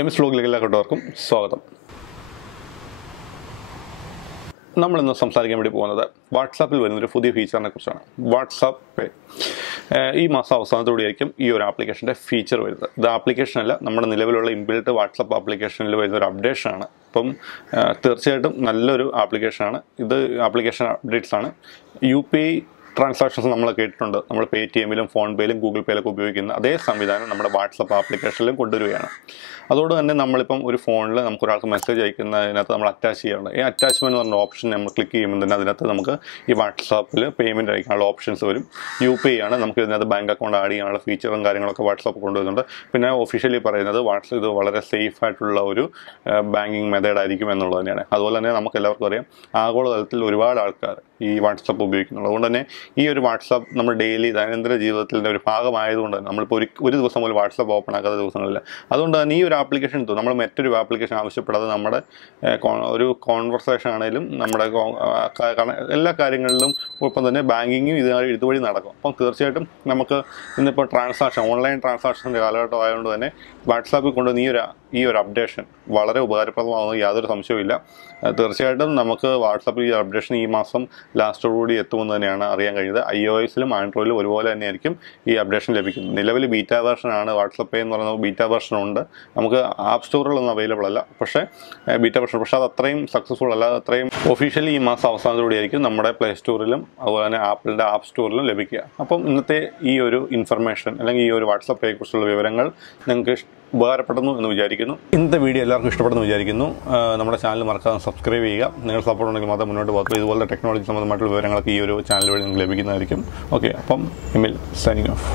MS വ്ലോഗിലേക്ക് എല്ലാവർക്കും സ്വാഗതം. നമ്മളിന്ന് സംസാരിക്കാൻ വേണ്ടി പോകുന്നത് വാട്സാപ്പിൽ വരുന്നൊരു പുതിയ ഫീച്ചറിനെ കുറിച്ചാണ്. വാട്സാപ്പ് പേ ഈ മാസം അവസാനത്തോടെയായിരിക്കും ഈ ഒരു ആപ്ലിക്കേഷൻ്റെ ഫീച്ചർ വരുന്നത്. ഇത് ആപ്ലിക്കേഷനല്ല, നമ്മുടെ നിലവിലുള്ള ഇൻബിൽറ്റ് വാട്സാപ്പ് ആപ്ലിക്കേഷനിൽ വരുന്നൊരു അപ്ഡേഷനാണ്. അപ്പം തീർച്ചയായിട്ടും നല്ലൊരു ആപ്ലിക്കേഷനാണ്. ഇത് ആപ്ലിക്കേഷൻ അപ്ഡേറ്റ്സ് ആണ്. UPI ട്രാൻസാക്ഷൻസ് നമ്മൾ കേട്ടിട്ടുണ്ട്. നമ്മൾ പേടിഎമ്മിലും ഫോൺ പേയിലും ഗൂഗിൾ പേയിലൊക്കെ ഉപയോഗിക്കുന്ന അതേ സംവിധാനം നമ്മുടെ വാട്സപ്പ് ആപ്ലിക്കേഷനിലും കൊണ്ടുവരികയാണ്. അതുകൊണ്ട് തന്നെ നമ്മളിപ്പം ഒരു ഫോണിൽ നമുക്കൊരാൾക്ക് മെസ്സേജ് അയക്കുന്നതിനകത്ത് നമ്മൾ അറ്റാച്ച് ചെയ്യാറുണ്ട്. ഈ അറ്റാച്ച്മെൻറ്റ് എന്ന് പറഞ്ഞ ഓപ്ഷൻ നമ്മൾ ക്ലിക്ക് ചെയ്യുമ്പോൾ തന്നെ അതിനകത്ത് നമുക്ക് ഈ വാട്സാപ്പിൽ പേയ്മെൻറ്റ് അയക്കാനുള്ള ഓപ്ഷൻസ് വരും. UPI ആണ്. നമുക്ക് ഇതിനകത്ത് ബാങ്ക് അക്കൗണ്ട് ആഡ് ചെയ്യാനുള്ള ഫീച്ചറും കാര്യങ്ങളൊക്കെ വാട്സാപ്പ് കൊണ്ടുവരുന്നുണ്ട്. പിന്നെ ഒഫീഷ്യലി പറയുന്നത് വാട്സാപ്പ് ഇത് വളരെ സേഫ് ആയിട്ടുള്ള ഒരു ബാങ്കിങ് മെത്തേഡ് ആയിരിക്കും എന്നുള്ളത് തന്നെയാണ്. അതുപോലെ തന്നെ നമുക്ക് എല്ലാവർക്കും അറിയാം, ആഗോളതലത്തിൽ ഒരുപാട് ആൾക്കാർ ഈ വാട്സാപ്പ് ഉപയോഗിക്കുന്നുണ്ട്. അതുകൊണ്ട് തന്നെ ഈ ഒരു വാട്സാപ്പ് നമ്മൾ ഡെയിലി ദൈനംദിന ജീവിതത്തിൻ്റെ ഒരു ഭാഗമായതുകൊണ്ട് തന്നെ നമ്മളിപ്പോൾ ഒരു ദിവസം പോലും വാട്സാപ്പ് ഓപ്പൺ ആക്കാത്ത ദിവസങ്ങളില്ല. അതുകൊണ്ട് തന്നെ ഈ ഒരു ആപ്ലിക്കേഷൻ നമ്മൾ മറ്റൊരു ആപ്ലിക്കേഷൻ ആവശ്യപ്പെടാതെ നമ്മുടെ ഒരു കോൺവെർസേഷൻ ആണെങ്കിലും നമ്മുടെ എല്ലാ കാര്യങ്ങളിലും ഒപ്പം തന്നെ ബാങ്കിങ്ങും ഇതുവഴി നടക്കും. അപ്പം തീർച്ചയായിട്ടും നമുക്ക് ഇന്നിപ്പോൾ ഓൺലൈൻ ട്രാൻസാക്ഷൻ്റെ കാലഘട്ടം ആയതുകൊണ്ട് തന്നെ വാട്സാപ്പിൽ കൊണ്ടുവന്ന് ഈ ഒരു അപ്ഡേഷൻ വളരെ ഉപകാരപ്രദമാകുന്നത് യാതൊരു സംശയവുമില്ല. തീർച്ചയായിട്ടും നമുക്ക് വാട്സാപ്പിൽ ഈ അപ്ഡേഷൻ ഈ മാസം ലാസ്റ്റോടുകൂടി എത്തുമെന്ന് തന്നെയാണ് അറിയാൻ കഴിഞ്ഞത്. iOS-ലും ആൻഡ്രോയിലും ഒരുപോലെ തന്നെയായിരിക്കും ഈ അപ്ഡേഷൻ ലഭിക്കുന്നത്. നിലവിൽ ബീറ്റാ വേർഷനാണ് വാട്സാപ്പ് പേ എന്ന് പറയുന്നത്. ബീറ്റാ വേർഷൻ ഉണ്ട്, നമുക്ക് ആപ്പ് സ്റ്റോറുകളൊന്നും അവൈലബിൾ അല്ല. പക്ഷേ ബീറ്റാ വേർഷൻ അത് അത്രയും സക്സസ്ഫുൾ അല്ല. അത്രയും ഒഫീഷ്യലി ഈ മാസം അവസാനത്തോടെയായിരിക്കും നമ്മുടെ പ്ലേ സ്റ്റോറിലും അതുപോലെ തന്നെ ആപ്പിളിൻ്റെ ആപ്പ് സ്റ്റോറിലും ലഭിക്കുക. അപ്പം ഇന്നത്തെ ഈ ഒരു ഇൻഫർമേഷൻ അല്ലെങ്കിൽ ഈ ഒരു വാട്സാപ്പ് പേയെ കുറിച്ചുള്ള വിവരങ്ങൾ നിങ്ങൾക്ക് ഉപകാരപ്പെടുന്നു എന്ന് വിചാരിക്കുന്നു. ഇന്നത്തെ വീഡിയോ എല്ലാവർക്കും ഇഷ്ടപ്പെടുന്നു വിചാരിക്കുന്നു. നമ്മുടെ ചാനൽ മറക്കാതെ സബ്സ്ക്രൈബ് ചെയ്യുക. നിങ്ങൾ സപ്പോർട്ട് ഉണ്ടെങ്കിൽ മാത്രം മുന്നോട്ട് പോകത്തുള്ളൂ. ഇതുപോലെ ടെക്നോളജി സംബന്ധമായിട്ടുള്ള വിവരങ്ങളൊക്കെ ഈ ഒരു ചാനൽ വഴി നിങ്ങൾക്ക് ലഭിക്കുന്നതായിരിക്കും. ഓക്കെ, അപ്പം EMIL സൈനിങ് ഓഫ്.